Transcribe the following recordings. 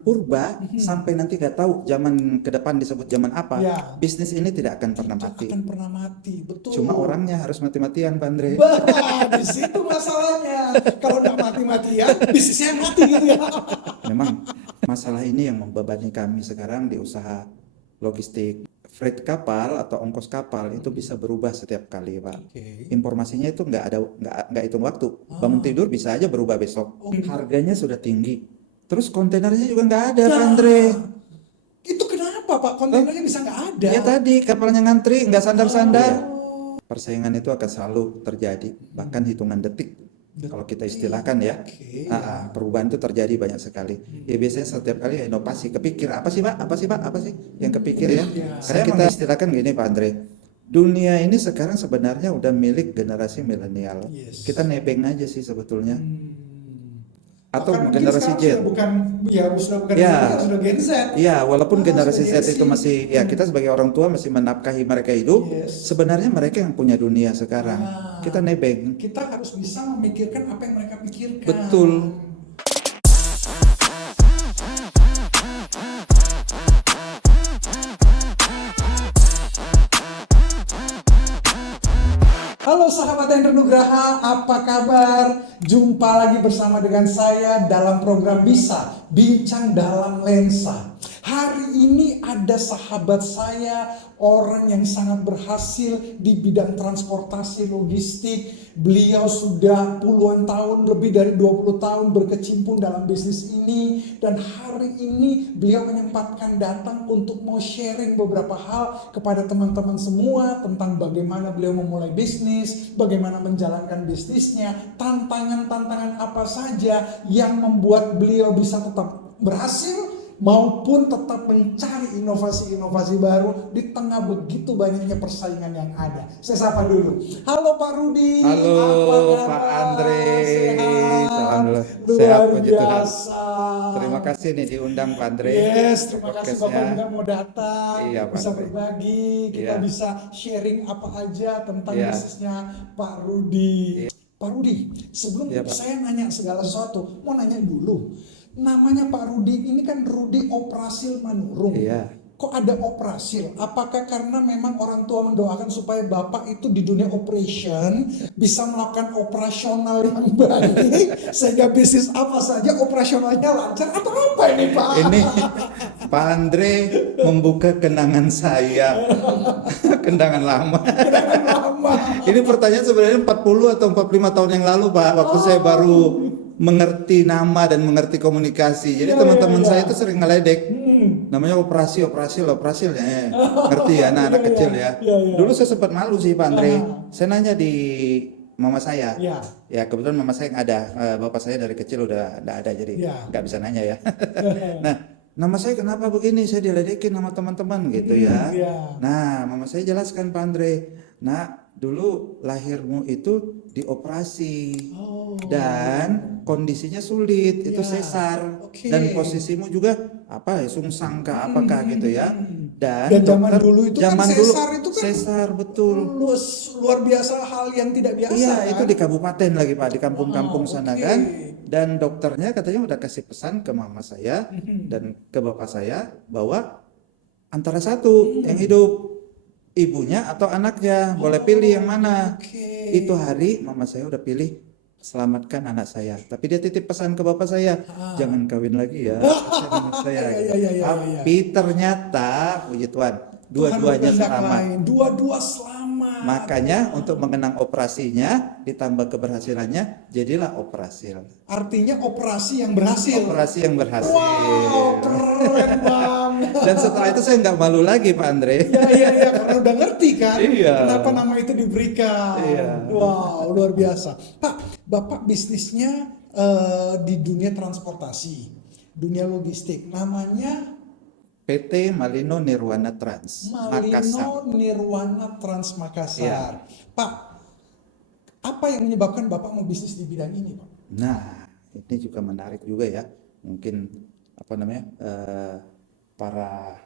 purba sampai nanti nggak tahu zaman ke depan disebut zaman apa, Ya, bisnis ini tidak akan pernah tidak mati. akan pernah mati, Cuma betul. orangnya harus mati-matian, Pak Andre. Bah, di situ masalahnya. Kalau nggak mati-matian, bisnisnya yang mati gitu ya. Memang masalah ini yang membebani kami sekarang di usaha logistik. Freight kapal atau ongkos kapal itu bisa berubah setiap kali, Pak. Oke. Informasinya itu nggak hitung waktu. Bangun Ah, tidur bisa aja berubah besok. oh. Harganya sudah tinggi. Terus kontainernya juga nggak ada, Pak Andre. Nah, itu kenapa Pak? Hah? Kontainernya bisa nggak ada? Ya tadi kapalnya ngantri, nggak sandar-sandar. Oh, Persaingan itu akan selalu terjadi, bahkan hitungan detik. Kalau kita detik. istilahkan ya, Oke, ya. perubahan itu terjadi banyak sekali. Ya biasanya setiap kali inovasi, kepikir apa sih Pak, apa sih Pak, apa sih yang kepikir ya. Ya. Saya kita istilahkan gini Pak Andre, dunia ini sekarang sebenarnya udah milik generasi milenial. Yes. Kita nebeng aja sih sebetulnya. Atau Bahkan mungkin generasi sekarang Z. sudah bukan, ya sudah bukan Ya. milenial, sudah Gen Z. Iya, walaupun generasi sudah Z Gen itu masih, ya kita sebagai orang tua masih menafkahi mereka hidup, Yes. sebenarnya mereka yang punya dunia sekarang. Ah. Kita nebeng. Kita harus bisa memikirkan apa yang mereka pikirkan. Betul. Halo sahabat Hendra Nugraha, apa kabar? Jumpa lagi bersama dengan saya dalam program Bisa Bincang Dalam Lensa. Hari ini ada sahabat saya, orang yang sangat berhasil di bidang transportasi logistik. Beliau sudah puluhan tahun, lebih dari 20 tahun berkecimpung dalam bisnis ini. Dan hari ini beliau menyempatkan datang untuk mau sharing beberapa hal kepada teman-teman semua tentang bagaimana beliau memulai bisnis, bagaimana menjalankan bisnisnya, tantangan-tantangan apa saja yang membuat beliau bisa tetap berhasil maupun tetap mencari inovasi-inovasi baru di tengah begitu banyaknya persaingan yang ada. Saya sapa dulu. Halo Pak Rudi. Halo apa Pak kabar? Andre. Sehat. Salam dulu. Luar Sehat puji Tuhan. biasa. Terima kasih nih diundang Pak Andre. Yes, terima kasih Podcastnya. Bapak juga mau datang, Iya, Pak bisa Andre. berbagi, kita Iya. bisa sharing apa aja tentang Iya. bisnisnya Pak Rudi. Pak Rudi, sebelum Iya, Pak. saya nanya segala sesuatu, mau nanya dulu. Namanya Pak Rudi ini kan Rudi Oprasil Manurung. Iya. Kok ada oprasil? Apakah karena memang orang tua mendoakan supaya Bapak itu di dunia operation bisa melakukan operasional yang baik sehingga bisnis apa saja operasionalnya lancar atau apa ini Pak? Ini Pak Andre membuka kenangan saya. Kenangan lama. Lama. Ini pertanyaan sebenarnya 40 atau 45 tahun yang lalu Pak, waktu saya baru mengerti nama dan mengerti komunikasi. Jadi Iya, teman-teman iya, saya iya. itu sering ngeledek. Namanya operasi ya. Ngerti ya anak-anak Iya, kecil iya, ya. iya, iya. Dulu saya sempat malu sih Pak Andre. Ah. Saya nanya di mama saya. Iya. Ya kebetulan mama saya nggak ada. Bapak saya dari kecil udah nggak ada jadi Iya. nggak bisa nanya ya. Nah, nama saya kenapa begini? Saya diledekin sama teman-teman gitu ya. Iya. Nah, mama saya jelaskan Pak Andre. Nah, dulu lahirmu itu dioperasi Oh. dan kondisinya sulit, itu Ya, sesar oke. dan posisimu juga apa ya sungsang kah apakah gitu ya. Dan zaman dokter- dulu itu kan sesar itu kan sesar betul. luar biasa, hal yang tidak biasa Iya, kan? itu di kabupaten lagi Pak, di kampung-kampung Wow, sana oke. kan. Dan dokternya katanya udah kasih pesan ke mama saya Mhm. dan ke bapak saya bahwa antara satu yang hidup, ibunya atau anaknya, boleh pilih yang mana. Oke. Itu hari mama saya udah pilih selamatkan anak saya. Tapi dia titip pesan ke bapak saya, jangan kawin lagi ya, kasihan anak saya. Iya, iya, iya, Tapi ternyata, puji Tuhan, dua-duanya Tuhan berkehendak selamat. lain. Dua-dua selamat. Makanya untuk mengenang operasinya, ditambah keberhasilannya, jadilah operasil. Artinya operasi yang berhasil. Operasi yang berhasil. Wow, keren banget. Dan setelah itu saya nggak malu lagi Pak Andre. Iya, karena udah ngerti kan Iya. kenapa nama itu diberikan. Iya. Wow, luar biasa. Pak, Bapak bisnisnya di dunia transportasi, dunia logistik. Namanya PT Malino Nirwana Trans, Makassar. Malino Nirwana Trans Makassar. Iya. Pak, apa yang menyebabkan Bapak mau bisnis di bidang ini, Pak? Nah, ini juga menarik juga ya. Mungkin apa namanya para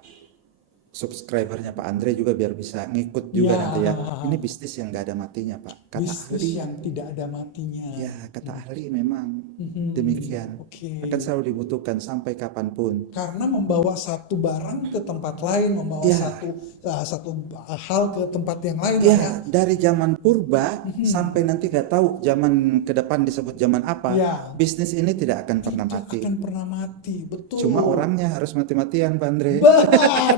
subscribernya Pak Andre juga biar bisa ngikut juga Ya, nanti ya. Ini bisnis yang nggak ada matinya Pak. Kata bisnis ahli, yang tidak ada matinya. ya kata ahli memang Mhm. demikian. Oke. Akan selalu dibutuhkan sampai kapanpun. Karena membawa satu barang ke tempat lain, membawa Ya. satu hal ke tempat yang lain lah ya. Ya, dari zaman purba sampai nanti nggak tahu zaman ke depan disebut zaman apa, Ya. bisnis ini tidak akan pernah Tidak mati. akan pernah mati, betul. Cuma orangnya harus mati-matian, Pak Andre. Bah,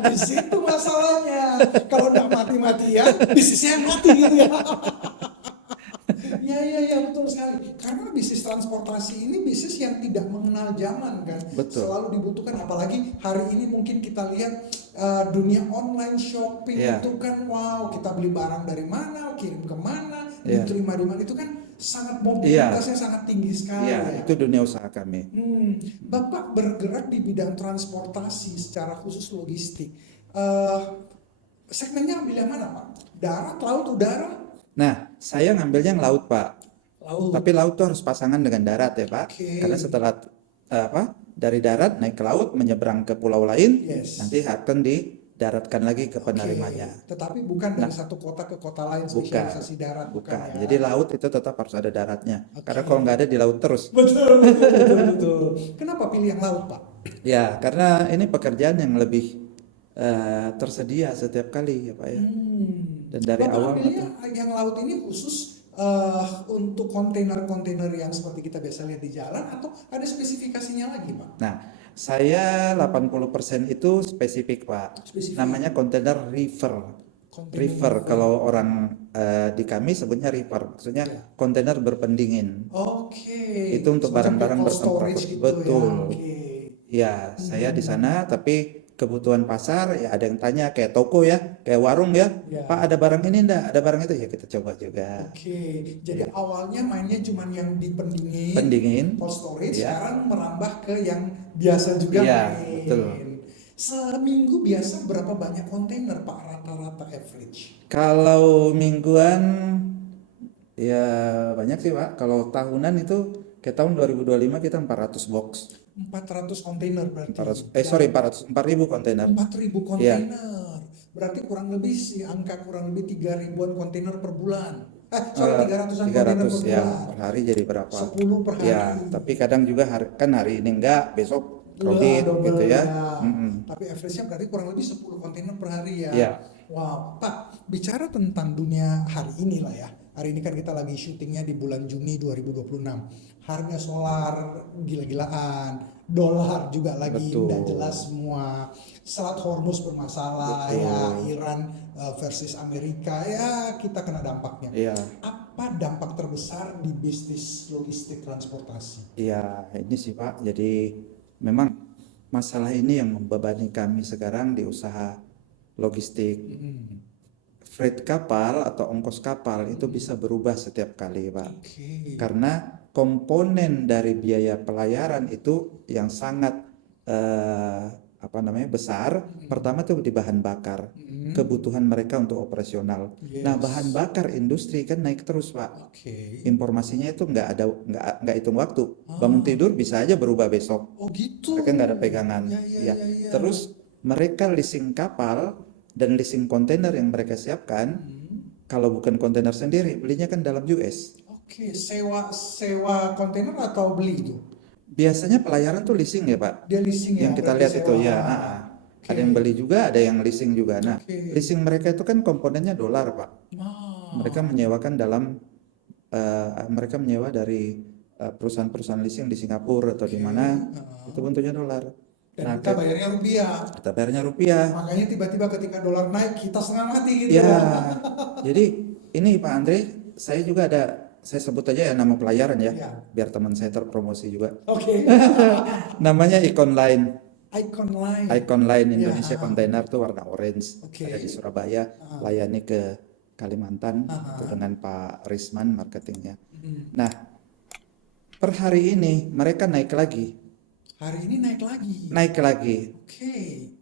di situ masalahnya. Kalau udah mati-matian, bisnisnya yang mati gitu ya. Ya, betul sekali. Karena bisnis transportasi ini bisnis yang tidak mengenal zaman kan. Betul. Selalu dibutuhkan. Apalagi hari ini mungkin kita lihat dunia online shopping Ya. itu kan wow, kita beli barang dari mana, kirim ke mana, Ya. diterima di mana, itu kan sangat mobilitasnya sangat tinggi sekali Ya, ya. itu dunia usaha kami. Bapak bergerak di bidang transportasi secara khusus logistik. Segmennya ambil yang mana Pak? Darat, laut, udara? Nah, saya ngambilnya yang laut, Pak. Laut. Tapi laut tuh harus pasangan dengan darat ya, Pak. Oke. Karena setelah dari darat naik ke laut menyeberang ke pulau lain, Yes. nanti akan didaratkan lagi ke penerimanya. Oke. Tetapi bukan dari satu kota ke kota lain spesialisasi darat, bukan ya. Jadi laut itu tetap harus ada daratnya. Oke. Karena kalau nggak ada di laut terus. Betul. Kenapa pilih yang laut Pak? Ya, karena ini pekerjaan yang lebih tersedia setiap kali ya, Pak ya. Dan dari Bapak awal ambilnya yang laut ini khusus untuk kontainer-kontainer yang seperti kita biasa lihat di jalan atau ada spesifikasinya lagi Pak? Nah, saya 80% itu spesifik, Pak. Spesifik. Namanya kontainer river. Kontainer River, kalau orang di kami sebutnya river, maksudnya kontainer berpendingin. Oke. Itu untuk Semacam barang-barang cold bertempur. storage gitu Betul. ya. Oke. Ya, saya di sana, tapi kebutuhan pasar ya ada yang tanya kayak toko ya, kayak warung ya, Ya. Pak ada barang ini enggak, ada barang itu ya kita coba juga. Oke. Jadi awalnya mainnya cuma yang di pendingin, Pendingin, cold storage, Ya. sekarang merambah ke yang biasa juga Ya, main. betul. Seminggu biasa berapa banyak kontainer Pak rata-rata average? kalau mingguan ya banyak sih Pak. Kalau tahunan itu kayak tahun 2025 kita 400 box. 400 kontainer berarti. 4.000 kontainer. 4.000 kontainer. Berarti kurang lebih angka kurang lebih 3.000-an kontainer per bulan. 300-an kontainer per 300 ya bulan. per hari jadi berapa? 10 per hari. Ya, tapi kadang juga hari ini enggak, besok Dua, kredit double gitu ya. Tapi average-nya berarti kurang lebih 10 kontainer per hari ya. Ya. Wow, Pak, bicara tentang dunia hari ini lah ya. Hari ini kan kita lagi syutingnya di bulan Juni 2026. Harga solar gila-gilaan, dolar juga lagi Betul. tidak jelas semua. Selat Hormuz bermasalah Betul. ya, Iran versus Amerika ya, kita kena dampaknya. Iya. Apa dampak terbesar di bisnis logistik transportasi? Iya, ini sih Pak. Jadi memang masalah ini yang membebani kami sekarang di usaha logistik. Freight kapal atau ongkos kapal itu bisa berubah setiap kali, Pak. Oke. Karena komponen dari biaya pelayaran itu yang sangat besar. Pertama tuh di bahan bakar, kebutuhan mereka untuk operasional. Yes. Nah, bahan bakar industri kan naik terus, Pak. Oke. Informasinya itu nggak hitung waktu. Bangun tidur bisa aja berubah besok. Oh gitu. Mereka nggak ada pegangan. Ya. Terus mereka leasing kapal dan leasing kontainer yang mereka siapkan, kalau bukan kontainer sendiri, belinya kan dalam US. Oke, sewa kontainer atau beli itu? Biasanya pelayaran tuh leasing ya Pak. Dia leasing ya. Yang kita berarti lihat itu sewa. ya. Oke. Ada yang beli juga, ada yang leasing juga. Nah, Oke. leasing mereka itu kan komponennya dolar Pak. Mereka menyewakan mereka menyewa dari perusahaan-perusahaan leasing di Singapura atau di mana, itu bentuknya dolar. Dan kita bayarnya rupiah. Kita bayarnya rupiah. Makanya tiba-tiba ketika dolar naik kita setengah mati gitu. Ya, jadi ini Pak Andre, saya juga saya sebut aja ya nama pelayaran ya, Ya. biar teman saya terpromosi juga. Oke. Namanya Icon Line. Icon Line. Icon Line Indonesia Ya. Container tuh warna orange, Oke. ada di Surabaya, layani ke Kalimantan itu dengan Pak Risman marketingnya. Nah, per hari ini mereka naik lagi. Hari ini naik lagi. Naik lagi. Oke.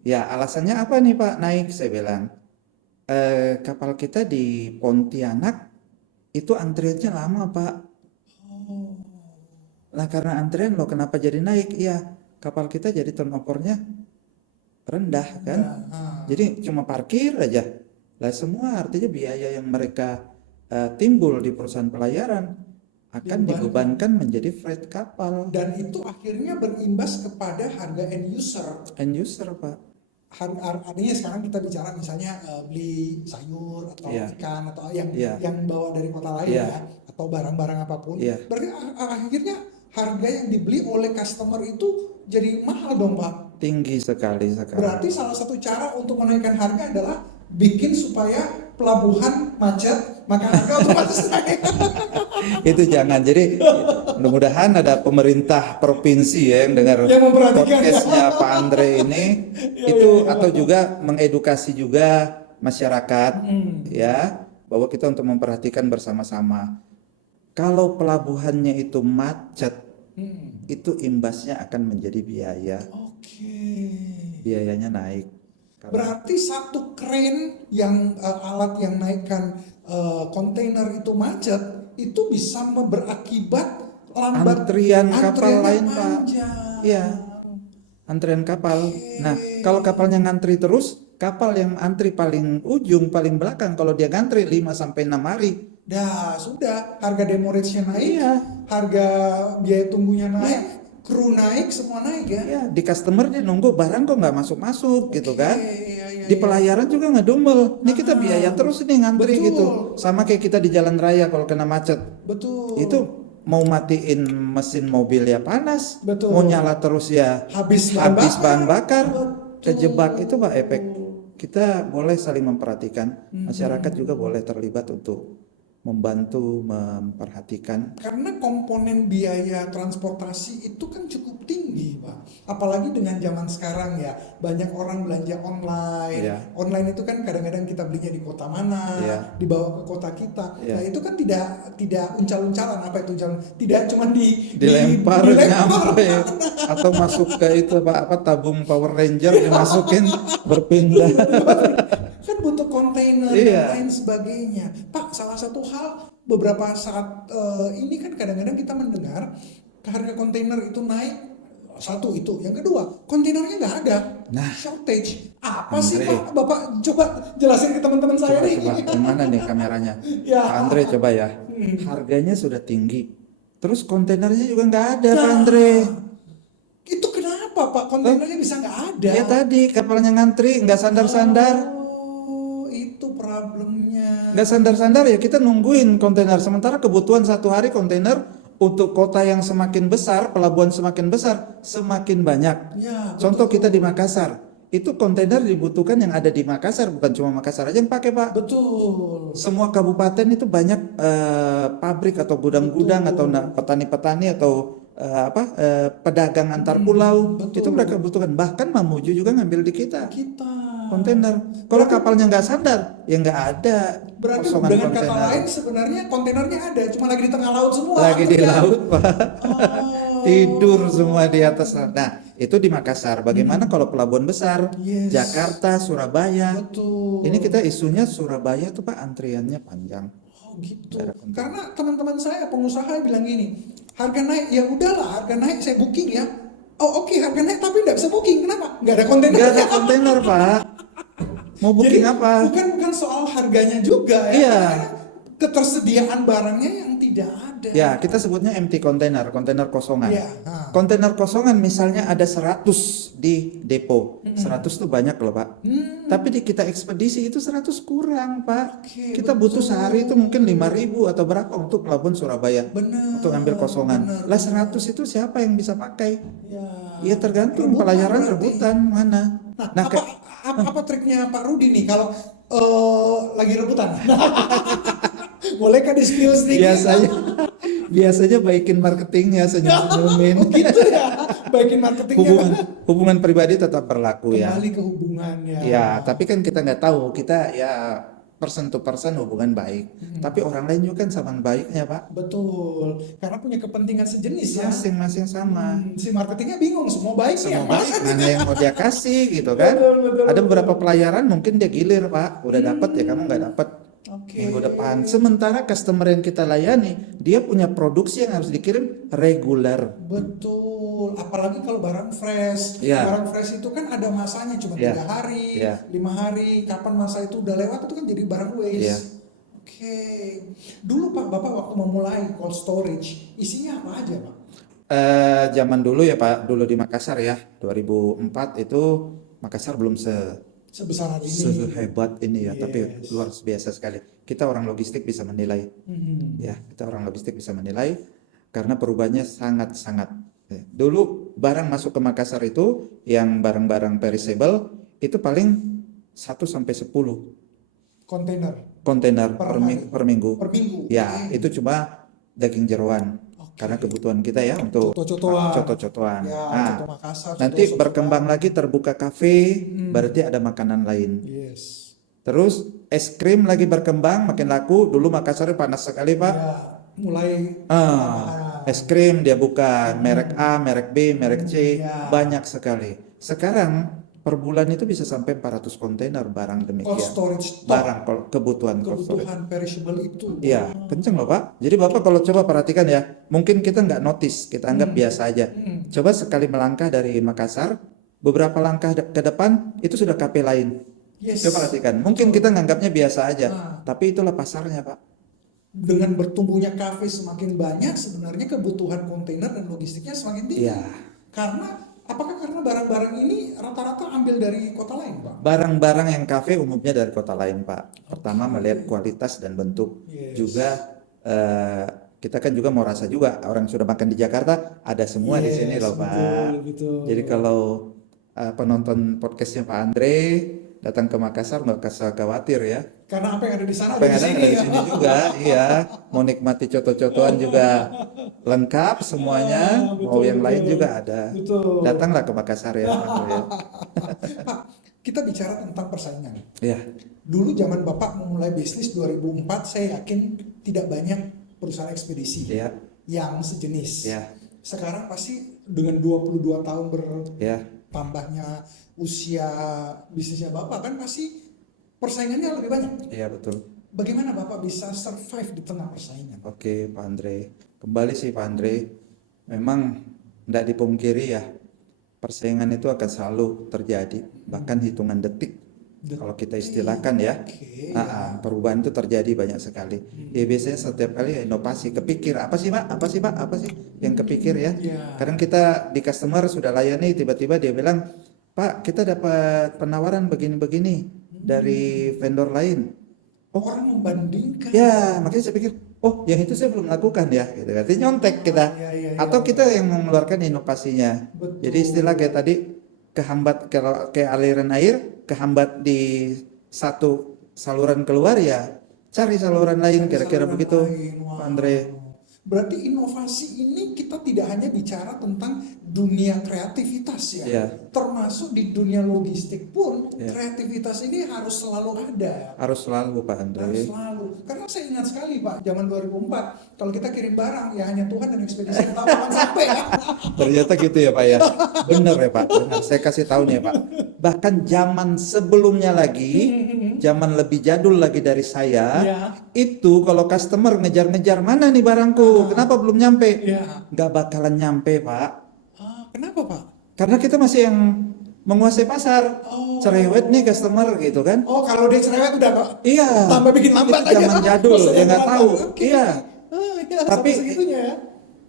Ya, alasannya apa nih Pak naik? Saya bilang, kapal kita di Pontianak itu antriannya lama Pak. Nah karena antrian loh kenapa jadi naik? Iya, kapal kita jadi turnovernya rendah kan. Nah, Jadi cuma parkir aja. Lah semua artinya biaya yang mereka timbul di perusahaan pelayaran akan dibebankan menjadi freight kapal dan itu akhirnya berimbas kepada harga end user. end user, Pak. Artinya sekarang kita bicara misalnya beli sayur atau Iya. ikan atau yang Iya. bawa dari kota lain Iya. ya, atau barang-barang apapun. Iya. Berarti akhirnya harga yang dibeli oleh customer itu jadi mahal dong, Pak. Tinggi sekali sekarang. Berarti salah satu cara untuk menaikkan harga adalah bikin supaya pelabuhan macet, maka harga otomatis naik. Itu jangan. Jadi mudah-mudahan ada pemerintah provinsi ya yang dengar Yang memperhatikan. podcastnya Pak Andre ini itu atau juga mengedukasi juga masyarakat ya bahwa kita untuk memperhatikan bersama-sama. Kalau pelabuhannya itu macet, itu imbasnya akan menjadi biaya. Oke. Biayanya naik. Berarti satu crane yang alat yang naikkan kontainer itu macet, itu bisa berakibat lambat Antrian kapal antriannya lain, Pak. panjang. Iya. Antrian kapal. Nah, kalau kapalnya ngantri terus, kapal yang antri paling ujung, paling belakang, kalau dia ngantri 5 sampai 6 hari, Dah, sudah harga demurrage-nya naik, Iya. harga biaya tunggunya naik, kru naik, semua naik ya. ya di customer dia nunggu barang kok nggak masuk-masuk gitu kan. Iya, Di pelayaran juga ngedumel. Ini kita biaya terus nih ngantri betul. gitu. Sama kayak kita di jalan raya kalau kena macet. Betul. Itu mau matiin mesin mobil ya panas. Betul. Mau nyala terus ya Habis bahan bakar. Betul. Kejebak itu Pak efek. Kita boleh saling memperhatikan. Masyarakat juga boleh terlibat untuk membantu memperhatikan. Karena komponen biaya transportasi itu kan cukup tinggi, Pak. Apalagi dengan zaman sekarang ya, banyak orang belanja online. Iya. Online itu kan kadang-kadang kita belinya di kota mana, Iya. dibawa ke kota kita. Iya. Nah, itu kan tidak uncal-uncalan. Apa itu uncal? Tidak cuma Dilempar nyampe atau masuk ke itu apa tabung Power Ranger dimasukin berpindah. Kan butuh kontainer Iya. dan lain sebagainya. Pak, salah satu hal beberapa saat ini kan kadang-kadang kita mendengar harga kontainer itu naik. Satu itu, yang kedua kontainernya nggak ada, shortage. Apa sih Andre. Pak? Bapak coba jelasin ke teman-teman saya nih. Coba kemana nih kameranya? Ya. Pak Andre coba ya. Harganya sudah tinggi. Terus kontainernya juga nggak ada, Pak Andre. Itu kenapa Pak? Kontainernya bisa nggak ada? Ya tadi kapalnya ngantri, nggak sandar-sandar. Oh, itu problemnya. Nggak sandar-sandar ya kita nungguin kontainer. Sementara kebutuhan satu hari kontainer untuk kota yang semakin besar, pelabuhan semakin besar, semakin banyak. Ya, Contoh kita di Makassar. Itu kontainer dibutuhkan yang ada di Makassar, bukan cuma Makassar aja yang pakai, Pak. betul. Semua kabupaten itu banyak pabrik atau gudang-gudang atau petani-petani atau pedagang antar pulau. Itu mereka butuhkan. Bahkan Mamuju juga ngambil di kita kontainer. Kalau kapalnya nggak sadar, ya nggak ada. Berarti kosongan dengan kata kontainer. lain sebenarnya kontainernya ada, cuma lagi di tengah laut semua. Lagi di laut, Pak. Oh. Tidur semua di atas. Nah, itu di Makassar. Bagaimana kalau pelabuhan besar? Yes. Jakarta, Surabaya. Betul. Ini kita isunya Surabaya tuh Pak antriannya panjang. Oh gitu. Karena teman-teman saya pengusaha bilang gini, harga naik, ya udahlah harga naik saya booking ya. Oh oke, harga naik tapi nggak bisa booking. Kenapa? Nggak ada kontainer. Nggak ada kontainer Pak. Mau booking Jadi, apa? Bukan soal harganya juga ya. Iya. Karena ketersediaan barangnya yang tidak ada. Ya, kita sebutnya empty container, kontainer kosongan. Iya. Kontainer kosongan misalnya ada 100 di depo. 100 tuh banyak loh, Pak. Tapi di kita ekspedisi itu 100 kurang, Pak. Oke, Kita butuh sehari itu mungkin 5.000 atau berapa untuk pelabuhan Surabaya. Benar. Untuk ngambil kosongan. Lah 100 itu siapa yang bisa pakai? Ya. Ya tergantung Rebutan pelayaran berarti. rebutan mana. Nah, apa triknya Pak Rudi nih kalau lagi rebutan? Bolehkah di spill sedikit? Biasanya baikin marketingnya, senyum-senyumin. Oh gitu ya, baikin marketingnya. Hubungan pribadi tetap berlaku ya. Kembali ke hubungannya. Ya, tapi kan kita nggak tahu, kita ya person to person hubungan baik. Tapi orang lain juga kan sama baiknya, Pak. Betul, karena punya kepentingan sejenis ya. Masing-masing sama. Si marketingnya bingung, semua baik nih Semua baik, mana yang mau dia kasih gitu kan. Betul. Ada beberapa pelayaran mungkin dia gilir, Pak. Udah dapat ya kamu nggak dapat. Oke. Minggu depan. Sementara customer yang kita layani, dia punya produksi yang harus dikirim reguler. Betul. betul. Apalagi kalau barang fresh. Iya. Barang fresh itu kan ada masanya cuma Iya. 3 hari, Iya. 5 hari. Kapan masa itu udah lewat itu kan jadi barang waste. Iya. Oke. Dulu Pak, Bapak waktu memulai cold storage, isinya apa aja Pak? Zaman dulu ya Pak, dulu di Makassar ya, 2004 itu Makassar belum Sebesar hari ini. sehebat ini ya, tapi Yes. luar biasa sekali. Kita orang logistik bisa menilai, ya, kita orang logistik bisa menilai karena perubahannya sangat-sangat. Dulu barang masuk ke Makassar itu yang barang-barang perishable itu paling 1 sampai 10 Kontainer kontainer Per per, hari. per minggu. per minggu. Ya, Oke. itu cuma daging jeroan. Oke. Karena kebutuhan kita ya untuk Coto-cotoan. coto-cotoan. Ya, Nah, coto Makassar, nanti coto berkembang Sunda. lagi terbuka kafe, berarti ada makanan lain. Yes. Terus es krim lagi berkembang, makin laku. Dulu Makassar panas sekali Pak. Ya, mulai Ah, es krim dia buka merek A, merek B, merek C, Ya. banyak sekali. Sekarang per bulan itu bisa sampai 400 kontainer barang cold demikian. storage stock. Barang kebutuhan cold storage. Kebutuhan perishable itu. Iya, kenceng loh Pak. Jadi Bapak kalau coba perhatikan ya, mungkin kita nggak notice, kita anggap biasa aja. Coba sekali melangkah dari Makassar, beberapa langkah ke depan itu sudah kafe lain. Yes. Coba perhatikan, mungkin kita nganggapnya biasa aja, Ah. tapi itulah pasarnya Pak. Dengan bertumbuhnya kafe semakin banyak, sebenarnya kebutuhan kontainer dan logistiknya semakin tinggi. Iya. Apakah karena barang-barang ini rata-rata ambil dari kota lain, Pak? Barang-barang yang kafe umumnya dari kota lain Pak. Pertama melihat kualitas dan bentuk. Yes. Juga kita kan juga mau rasa juga, orang sudah makan di Jakarta, ada semua di sini loh Pak. Betul. Jadi kalau penonton podcastnya Pak Andre datang ke Makassar nggak usah khawatir ya. Karena apa yang ada di sana Apa yang ada ada di di sini. sini juga, iya. Mau nikmati coto-cotoan juga lengkap semuanya. Betul, Mau yang lain betul. juga ada. Betul. Datanglah ke Makassar ya, Pak Andre ya. Pak, kita bicara tentang persaingan. Iya, Dulu zaman Bapak memulai bisnis 2004, saya yakin tidak banyak perusahaan ekspedisi iya, yang sejenis. iya, Sekarang pasti dengan 22 tahun iya. bertambahnya usia bisnisnya Bapak kan pasti persaingannya lebih banyak. Iya betul. Bagaimana Bapak bisa survive di tengah persaingan? Oke Pak Andre. Kembali sih Pak Andre. Memang tidak dipungkiri ya. Persaingan itu akan selalu terjadi. Bahkan hitungan detik. Kalau kita istilahkan ya. Oke. Perubahan itu terjadi banyak sekali. Ya biasanya setiap kali inovasi. Kepikir apa sih Pak? Apa sih Pak? Apa sih yang kepikir ya? Ya. Kadang kita di customer sudah layani, tiba-tiba dia bilang, Pak kita dapat penawaran begini-begini dari vendor lain. Orang membandingkan. Ya, makanya saya pikir, oh yang itu saya belum lakukan ya, gitu. Artinya nyontek kita. Iya. Atau kita yang mengeluarkan inovasinya. Betul. Jadi istilah kayak tadi, kehambat kalau kayak aliran air, kehambat di satu saluran keluar ya, cari saluran lain, kira-kira Saluran begitu, lain. Wow. Pak Andre. Berarti inovasi ini kita tidak hanya bicara tentang dunia kreativitas ya, Iya. termasuk di dunia logistik pun Iya. kreativitas ini harus selalu ada. Harus selalu Pak Andre. Harus selalu. Karena saya ingat sekali Pak, zaman 2004 kalau kita kirim barang ya hanya Tuhan dan ekspedisi yang tahu kapan sampai ya. Ternyata gitu ya Pak ya. Benar ya Pak. Benar. Saya kasih tahu nih ya Pak. Bahkan zaman sebelumnya lagi, zaman lebih jadul lagi dari saya, Ya. itu kalau customer ngejar-ngejar mana nih barangku, kenapa belum nyampe? Ya. Nggak bakalan nyampe Pak. Kenapa Pak? Karena kita masih yang menguasai pasar. Oh. Cerewet nih customer gitu kan. Oh kalau dia cerewet udah Pak. Iya. Tambah bikin lambat Itu aja. zaman jadul, Maksudnya ya nggak lambat. tahu. Oke. Iya. Iya, Tapi sampai segitunya ya.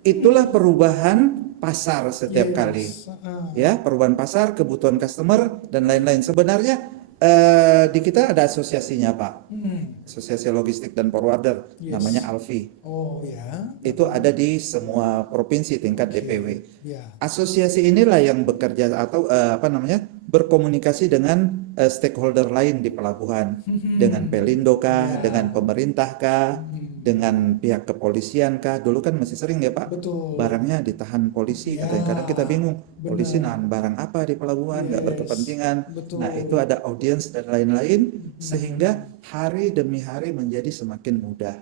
itulah perubahan pasar setiap Yes. kali. Ah. Ya, perubahan pasar, kebutuhan customer dan lain-lain. Sebenarnya di kita ada asosiasinya Pak, Asosiasi Logistik dan Forwarder, Yes. namanya ALFI. Oh ya. Itu ada di semua provinsi tingkat DPW. Ya. Asosiasi inilah yang bekerja atau berkomunikasi dengan stakeholder lain di pelabuhan, dengan Pelindo kah, dengan pemerintah kah, dengan pihak kepolisian kah. Dulu kan masih sering ya Pak, Betul. barangnya ditahan polisi. Ya, Kadang-kadang kita bingung, benar. polisi nahan barang apa di pelabuhan, nggak Yes, berkepentingan. betul. Nah itu ada audiens dan lain-lain, sehingga hari demi hari menjadi semakin mudah.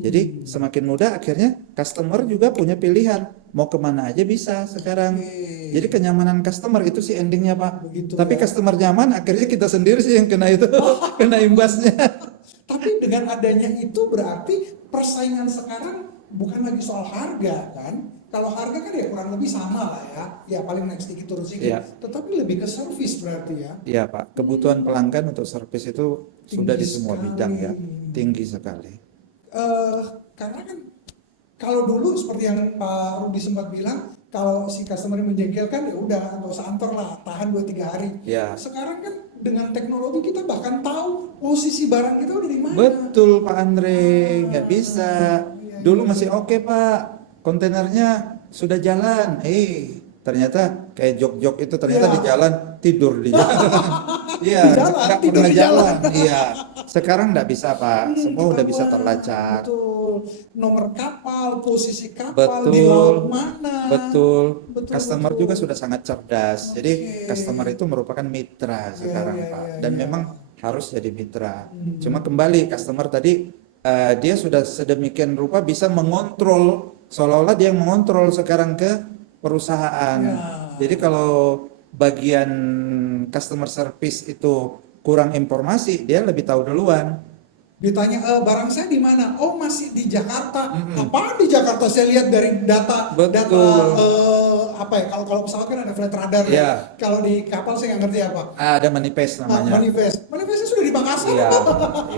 Jadi semakin mudah akhirnya customer juga punya pilihan mau kemana aja bisa sekarang. Oke. Jadi kenyamanan customer itu sih endingnya Pak. Begitu Tapi ya. customer nyaman akhirnya kita sendiri sih yang kena itu, kena imbasnya. Tapi dengan adanya itu berarti persaingan sekarang bukan lagi soal harga kan, kalau harga kan ya kurang lebih sama lah ya. Ya paling naik sedikit turun sedikit. Iya. Tetapi lebih ke servis berarti ya. Iya Pak, kebutuhan pelanggan untuk servis itu sudah di Tinggi semua sekali. bidang ya, tinggi sekali. Karena kan kalau dulu seperti yang Pak Rudi sempat bilang, kalau si customer menjengkelkan ya udah nggak usah antor lah, tahan 2-3 hari. Ya. Sekarang kan dengan teknologi kita bahkan tahu posisi barang kita udah di mana. Betul Pak Andre, nggak bisa. Iya, Dulu iya, masih iya. oke Pak, kontainernya sudah jalan. Ternyata kayak jok-jok itu ternyata Iya. di jalan, tidur di jalan. Iya, Di jalan, nggak tidur pernah di jalan. Iya, sekarang nggak bisa Pak, semua udah bisa Ketahuan. terlacak. Betul. Nomor kapal, posisi kapal di laut mana. Betul. Betul, Customer betul. juga sudah sangat cerdas. Jadi Oke. customer itu merupakan mitra sekarang iya, Pak, iya, dan iya. memang harus jadi mitra. Cuma kembali customer tadi dia sudah sedemikian rupa bisa mengontrol, seolah-olah dia yang mengontrol sekarang ke perusahaan. Ya. Jadi kalau bagian customer service itu kurang informasi, dia lebih tahu duluan. Ditanya barang saya di mana? Oh masih di Jakarta. Apaan di Jakarta? Saya lihat dari data Betul. apa ya? Kalau pesawat kan ada flight radar ya. Iya. Kalau di kapal saya nggak ngerti apa. Ada manifest namanya. Manifestnya sudah di Makassar. Iya,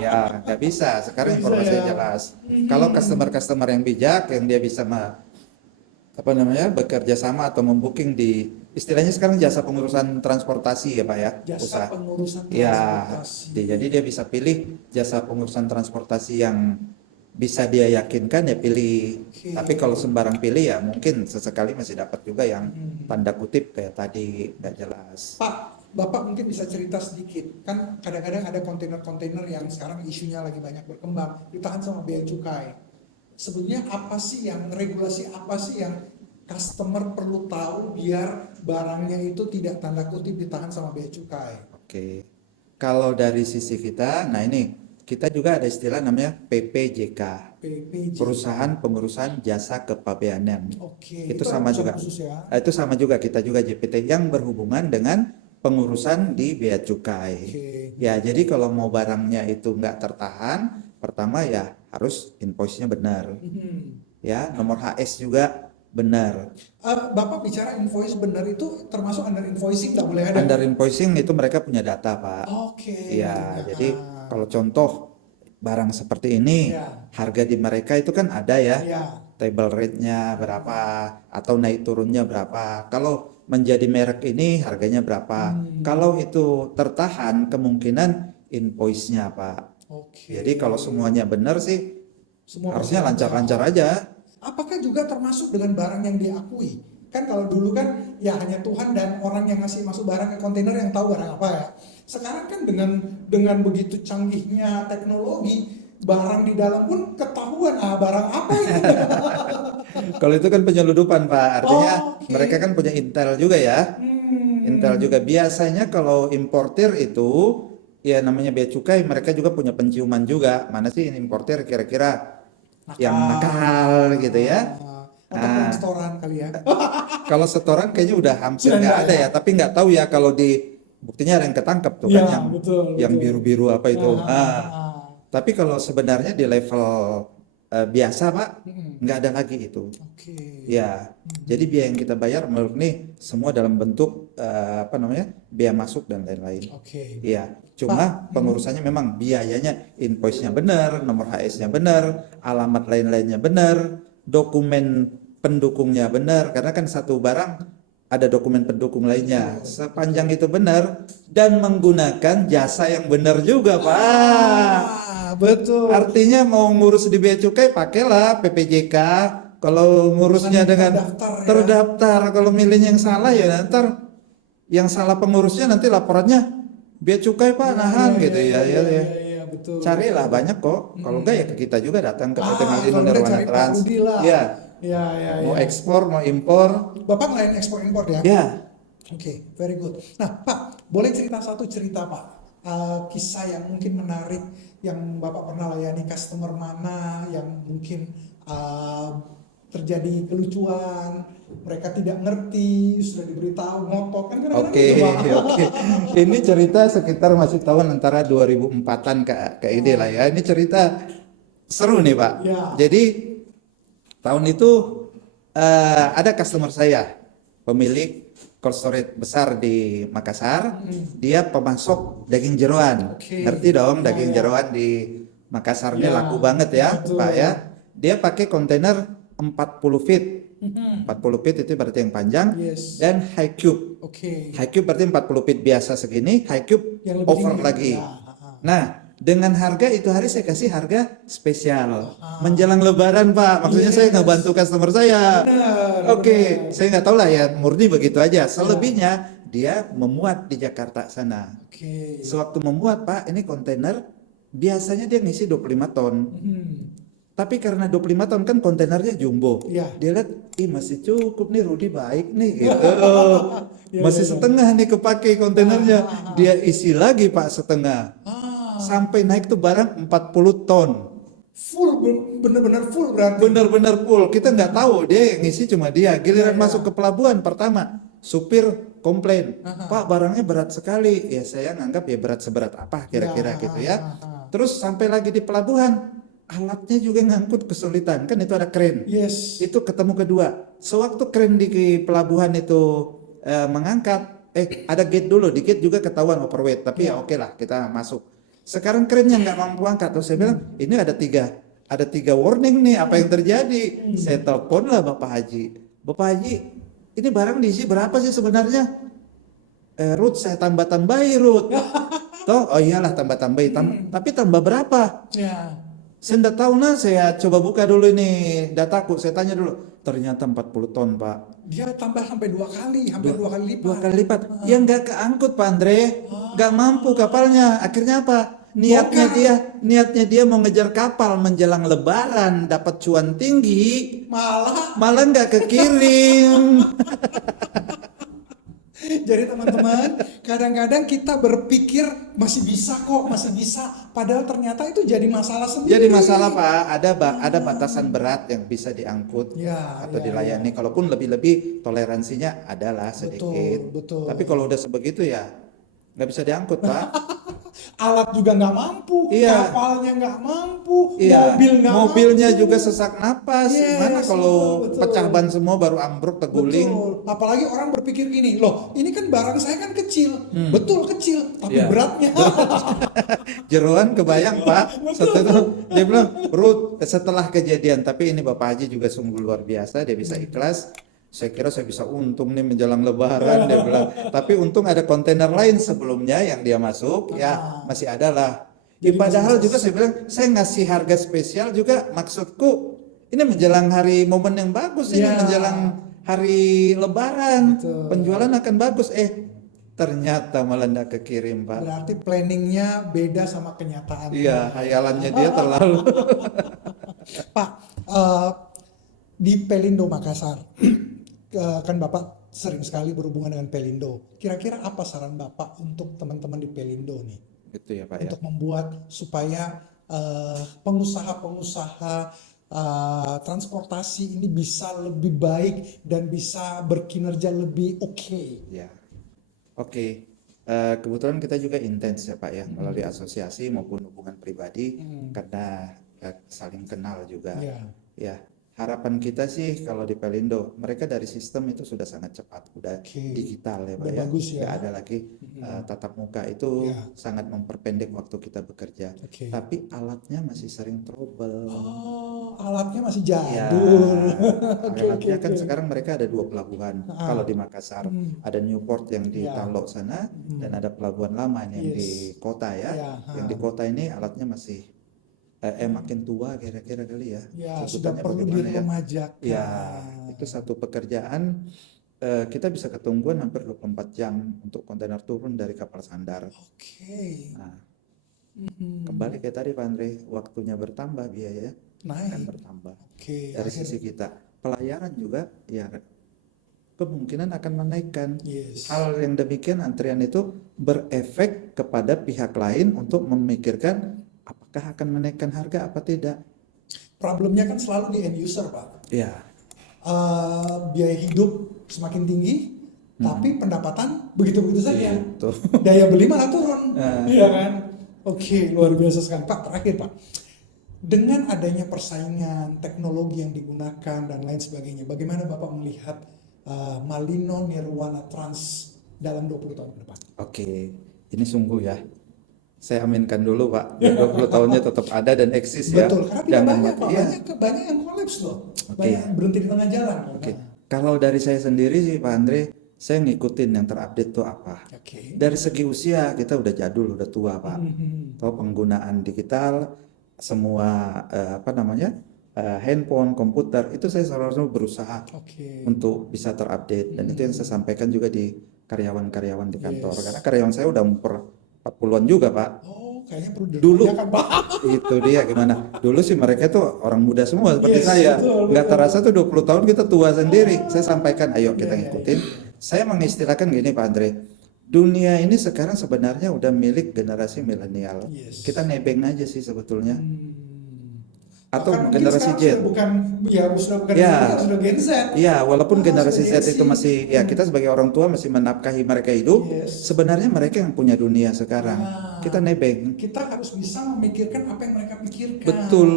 iya, nggak bisa. Sekarang Bisa informasinya ya. jelas. Kalau customer yang bijak, yang dia bisa bekerja sama atau membooking di istilahnya sekarang jasa pengurusan transportasi ya Pak ya, Jasa pengurusan Ya, transportasi. jadi dia bisa pilih jasa pengurusan transportasi yang bisa dia yakinkan ya pilih. Oke. Tapi kalau sembarang pilih ya mungkin sesekali masih dapat juga yang tanda kutip kayak tadi nggak jelas. Pak, Bapak mungkin bisa cerita sedikit. Kan kadang-kadang ada kontainer-kontainer yang sekarang isunya lagi banyak berkembang, ditahan sama bea cukai. Sebetulnya regulasi apa sih yang customer perlu tahu biar barangnya itu tidak tanda kutip ditahan sama bea cukai? Oke. Kalau dari sisi kita, nah ini kita juga ada istilah namanya PPJK. PPJ. Perusahaan Pengurusan Jasa Kepabeanan. Oke. Itu ada sama urusan juga. khusus ya? Itu sama juga, kita juga JPT yang berhubungan dengan pengurusan di bea cukai. Oke. Ya, jadi kalau mau barangnya itu nggak tertahan, pertama ya harus invoice-nya benar. Ya, nomor HS juga benar. Bapak bicara invoice benar itu termasuk under invoicing nggak boleh ada? Under invoicing itu mereka punya data, Pak. Oke. Iya, jadi kalau contoh barang seperti ini, Iya. harga di mereka itu kan ada ya, Iya. table rate-nya berapa, atau naik turunnya berapa. Kalau menjadi merek ini harganya berapa. Kalau itu tertahan, kemungkinan invoice-nya, Pak. Oke. Jadi kalau semuanya benar sih, Semua harusnya pasti lancar-lancar aja. Apakah juga termasuk dengan barang yang diakui? Kan kalau dulu kan ya hanya Tuhan dan orang yang ngasih masuk barang ke kontainer yang tahu barang apa ya. Sekarang kan dengan begitu canggihnya teknologi, barang di dalam pun ketahuan barang apa ini. Kalau itu kan penyeludupan, Pak. Artinya Oke. mereka kan punya intel juga ya. Intel juga biasanya kalau importir itu ya namanya bea cukai, mereka juga punya penciuman juga. Mana sih importir kira-kira yang nakal gitu ya. Atau kurang setoran kali ya. Kalau setoran kayaknya udah hampir Sudah nggak nggak ada ya? ya, tapi nggak tahu ya kalau di buktinya ada yang ketangkep tuh Iya, kan yang betul, yang betul. biru-biru apa itu. Ah. Tapi kalau sebenarnya di level biasa Pak, nggak ada lagi itu. Oke. Ya, jadi biaya yang kita bayar murni semua dalam bentuk biaya masuk dan lain-lain. Oke. Iya, cuma pengurusannya memang biayanya invoice-nya benar, nomor HS-nya benar, alamat lain-lainnya benar, dokumen pendukungnya benar, karena kan satu barang ada dokumen pendukung lainnya. Sepanjang itu benar dan menggunakan jasa yang benar juga, Pak. Betul. Artinya mau ngurus di bea cukai pakailah PPJK. Kalau ngurusnya dengan terdaftar, kalau milihnya yang salah ya ntar yang salah pengurusnya nanti laporannya bea cukai Pak nahan gitu ya. Iya, betul. Carilah banyak kok. Kalau enggak ya ke kita juga datang ke PT Malino kalau Nirwana cari Pak Trans. Rudi lah. Iya. Ya. Mau ekspor, mau impor. Bapak ngelain ekspor impor ya? Ya. Oke, very good. Nah, Pak, boleh cerita Pak, kisah yang mungkin menarik yang Bapak pernah layani customer mana yang mungkin terjadi kelucuan, mereka tidak ngerti, sudah diberitahu, ngotot kan kadang-kadang Oke. gitu, Pak. Ini cerita sekitar masih tahun antara 2004-an ke ide lah ya. Ini cerita seru nih Pak. Ya. Jadi tahun itu Ada customer saya, pemilik cold storage besar di Makassar, dia pemasok daging jeroan. Oke. Ngerti dong, Ya, daging ya. jeroan di Makassar ini Ya, laku banget ya, betul. Pak ya. Dia pakai kontainer 40 feet. 40 feet itu berarti yang panjang, Yes. dan high cube. Oke. High cube berarti 40 feet biasa segini, high cube Yang lebih over tinggi. lagi. Ya, Nah, dengan harga itu hari saya kasih harga spesial. Menjelang Lebaran, Pak. Maksudnya saya Yes. ngebantu customer saya. Benar, Oke, benar. saya nggak tahu lah ya, murni begitu aja. Selebihnya dia memuat di Jakarta sana. Oke. Sewaktu memuat, Pak, ini kontainer biasanya dia ngisi 25 ton. Tapi karena 25 ton kan kontainernya jumbo. Iya. Dia lihat, ih masih cukup nih, Rudi baik nih gitu. Iya, Masih iya, iya. setengah nih kepake kontainernya. Dia isi lagi, Pak, setengah. Sampai naik tuh barang 40 ton. Full, bener-bener full berarti. Bener-bener full. Kita nggak tahu, dia yang ngisi cuma dia. Giliran masuk ke pelabuhan pertama, supir komplain, Pak barangnya berat sekali. Ya saya nganggap ya berat seberat apa kira-kira gitu ya. Terus sampai lagi di pelabuhan, alatnya juga ngangkut kesulitan. Kan itu ada kren. Yes. Itu ketemu kedua. Sewaktu kren di pelabuhan itu mengangkat, ada gate dulu. Di gate juga ketahuan overweight. Tapi ya oke lah, kita masuk. Sekarang kerennya nggak mampu angkat. Terus saya bilang, ini ada tiga warning nih, apa yang terjadi? Saya telepon lah Bapak Haji. Bapak Haji, ini barang diisi berapa sih sebenarnya? Ruth saya tambah-tambahi Ruth. Toh, oh iyalah tambah-tambahi. Tapi tambah berapa? Ya. Saya nggak tahu nah, saya coba buka dulu ini dataku. Saya tanya dulu, ternyata 40 ton Pak. Dia tambah sampai 2 kali, hampir 2 kali lipat. 2 kali lipat. Ya nggak keangkut Pak Andre, nggak mampu kapalnya. Akhirnya apa? Niatnya dia mau ngejar kapal menjelang Lebaran, dapat cuan tinggi, malah nggak kekirim. Jadi teman-teman, kadang-kadang kita berpikir masih bisa kok, masih bisa. Padahal ternyata itu jadi masalah sendiri. Jadi masalah Pak, ada batasan berat yang bisa diangkut Ya, atau ya, dilayani. Kalaupun lebih-lebih toleransinya adalah sedikit. Betul. Tapi kalau udah sebegitu ya nggak bisa diangkut Pak. Alat juga nggak mampu, Iya. kapalnya nggak mampu, Iya, mobilnya mampu. juga sesak napas. Yes, Gimana kalau betul. pecah ban semua baru ambruk teguling? Betul. Apalagi orang berpikir gini, loh ini kan barang saya kan kecil, betul kecil, tapi Iya. beratnya. Jeroan kebayang Pak. Dia bilang, Ruth setelah kejadian, tapi ini Bapak Haji juga sungguh luar biasa, dia bisa ikhlas. Saya kira saya bisa untung nih menjelang Lebaran, dia bilang. Tapi untung ada kontainer lain sebelumnya yang dia masuk, ya masih ada lah. Ya, padahal juga saya bilang, saya ngasih harga spesial juga maksudku, ini menjelang hari momen yang bagus, ini Ya. menjelang hari Lebaran, Betul. penjualan akan bagus. Ternyata malah nggak kekirim Pak. Berarti planningnya beda sama kenyataan. Iya, hayalannya dia terlalu. Pak, di Pelindo Makassar, kan Bapak sering sekali berhubungan dengan Pelindo. Kira-kira apa saran Bapak untuk teman-teman di Pelindo nih? Gitu ya Pak ya. Untuk membuat supaya pengusaha-pengusaha transportasi ini bisa lebih baik dan bisa berkinerja lebih oke. Ya. Oke. Kebetulan kita juga intens ya Pak ya melalui asosiasi maupun hubungan pribadi karena saling kenal juga. Ya. Ya. Harapan kita sih kalau di Pelindo mereka dari sistem itu sudah sangat cepat, udah Oke. digital ya Pak Udah ya. bagus ya. Nggak ada lagi tatap muka itu Ya. sangat memperpendek waktu kita bekerja. Oke. Tapi alatnya masih sering trouble. Oh, alatnya masih Ya, jadul. alatnya kan sekarang mereka ada 2 pelabuhan. Kalau di Makassar ada Newport yang di Ya. Talok sana dan ada pelabuhan lama yang Yes. di kota ya. Ya, Yang di kota ini alatnya masih makin tua kira-kira kali ya. Ya, sudah Sebutannya perlu bagaimana ya? diremajakan. Ya, itu satu pekerjaan kita bisa ketungguan hampir 24 jam untuk kontainer turun dari kapal sandar. Oke. Nah, kembali kayak tadi Pak Andre, waktunya bertambah, biaya akan Naik. bertambah. Oke. Dari sisi kita, pelayaran juga ya kemungkinan akan menaikkan. Yes. Hal yang demikian antrian itu berefek kepada pihak lain untuk memikirkan apakah akan menaikkan harga apa tidak. Problemnya kan selalu di end user, Pak. Ya, Biaya hidup semakin tinggi, tapi pendapatan begitu-begitu saja. tuh. Daya beli malah turun. Iya kan? Oke, luar biasa sekali. Pak, terakhir Pak. Dengan adanya persaingan, teknologi yang digunakan dan lain sebagainya, bagaimana Bapak melihat Malino Nirwana Trans dalam 20 tahun ke depan? Oke, ini sungguh ya. Saya aminkan dulu Pak, biar 20 tahunnya tetap ada dan eksis ya. Betul, karena tidak Jangan banyak mati. Pak, Iya. banyak yang kolaps loh. Oke. Banyak yang berhenti di tengah jalan. Oke. Kalau dari saya sendiri sih Pak Andre, saya ngikutin yang terupdate tuh apa. Oke. Dari segi usia kita udah jadul, udah tua Pak. Tahu penggunaan digital, semua handphone, komputer itu saya selalu berusaha Oke. untuk bisa terupdate dan itu yang saya sampaikan juga di karyawan-karyawan di kantor. Yes. Karena karyawan saya udah umur 40-an juga Pak. Oh, kayaknya perlu Dulu. kan Pak. Itu dia gimana. Dulu sih mereka tuh orang muda semua seperti Yes, saya. betul, Nggak betul. terasa tuh 20 tahun kita tua sendiri. Saya sampaikan ayo kita Iya, iya, ngikutin. Saya mengistilahkan gini Pak Andre. Dunia ini sekarang sebenarnya udah milik generasi milenial. Yes. Kita nebeng aja sih sebetulnya. Atau Bahkan mungkin generasi sekarang Z. sudah bukan Ya. milenial, sudah Gen Z. Iya, walaupun Ah, generasi sudah Z Gen itu Z. masih ya kita sebagai orang tua masih menafkahi mereka hidup. Yes. Sebenarnya mereka yang punya dunia sekarang. Ah. Kita nebeng. Kita harus bisa memikirkan apa yang mereka pikirkan. Betul.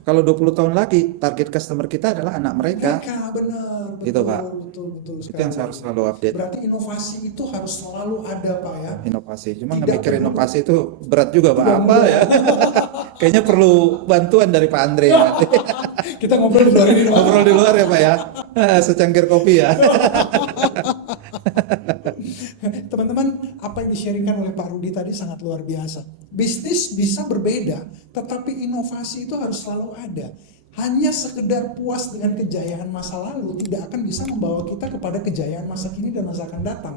Kalau 20 tahun lagi target customer kita adalah anak mereka. Mereka benar. Gitu, Pak. Betul Itu yang harus selalu update. Berarti inovasi itu harus selalu ada Pak ya. Inovasi. Cuma Tidak ngemikir perlu. inovasi itu berat juga Pak. Tidak Apa mudah. ya? Kayaknya perlu bantuan dari Pak Andre. nanti. Kita ngobrol di luar ini Pak. Ngobrol di luar ya Pak ya. Secangkir kopi ya. Teman-teman, apa yang di-sharingkan oleh Pak Rudi tadi sangat luar biasa. Bisnis bisa berbeda, tetapi inovasi itu harus selalu ada. Hanya sekedar puas dengan kejayaan masa lalu tidak akan bisa membawa kita kepada kejayaan masa kini dan masa akan datang.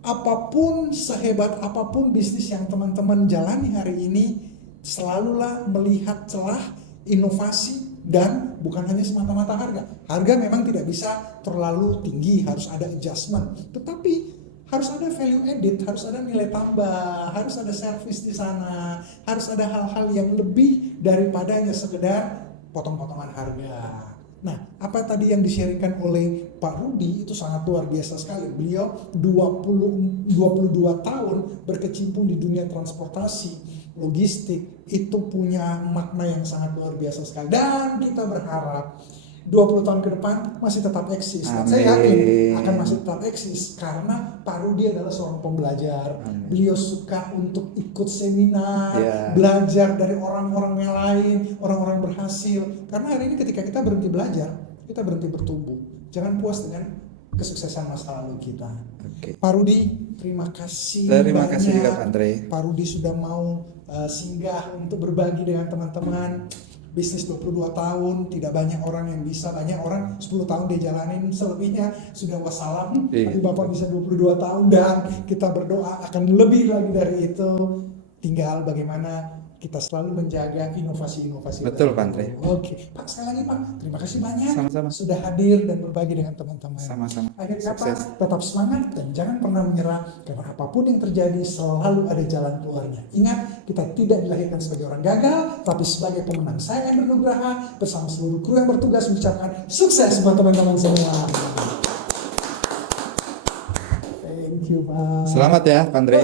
Apapun, sehebat apapun bisnis yang teman-teman jalani hari ini, selalulah melihat celah, inovasi, dan bukan hanya semata-mata harga. Harga memang tidak bisa terlalu tinggi, harus ada adjustment. Tetapi harus ada value added, harus ada nilai tambah, harus ada service di sana, harus ada hal-hal yang lebih daripada hanya sekedar potong-potongan harga. Nah, apa tadi yang di-sharingkan oleh Pak Rudi itu sangat luar biasa sekali. Beliau 22 tahun berkecimpung di dunia transportasi, logistik, itu punya makna yang sangat luar biasa sekali. Dan kita berharap 20 tahun ke depan masih tetap eksis. Dan saya yakin akan masih tetap eksis karena Pak Rudi adalah seorang pembelajar. Amin. Beliau suka untuk ikut seminar, Ya. belajar dari orang-orang yang lain, orang-orang berhasil. Karena hari ini ketika kita berhenti belajar, kita berhenti bertumbuh. Jangan puas dengan kesuksesan masa lalu kita. Oke. Pak Rudi, terima kasih Terima banyak. kasih juga Pak Andre. Pak Rudi sudah mau singgah untuk berbagi dengan teman-teman. Bisnis 22 tahun, tidak banyak orang yang bisa, banyak orang 10 tahun dia jalanin, selebihnya sudah wassalam. Iya. Tapi Bapak bisa 22 tahun dan kita berdoa akan lebih lagi dari itu. Tinggal bagaimana kita selalu menjaga inovasi-inovasi. Betul, baru. Pak Andre. Oke, Pak sekali lagi Pak, terima kasih banyak Sama-sama. sudah hadir dan berbagi dengan teman-teman. Sama-sama. Akhir kata, Sukses. tetap semangat dan jangan pernah menyerah karena apapun yang terjadi selalu ada jalan keluarnya. Ingat, kita tidak dilahirkan sebagai orang gagal, tapi sebagai pemenang. Saya Endro Nugraha bersama seluruh kru yang bertugas mengucapkan sukses buat teman-teman semua. Thank you, Pak. Selamat ya Pak Andre.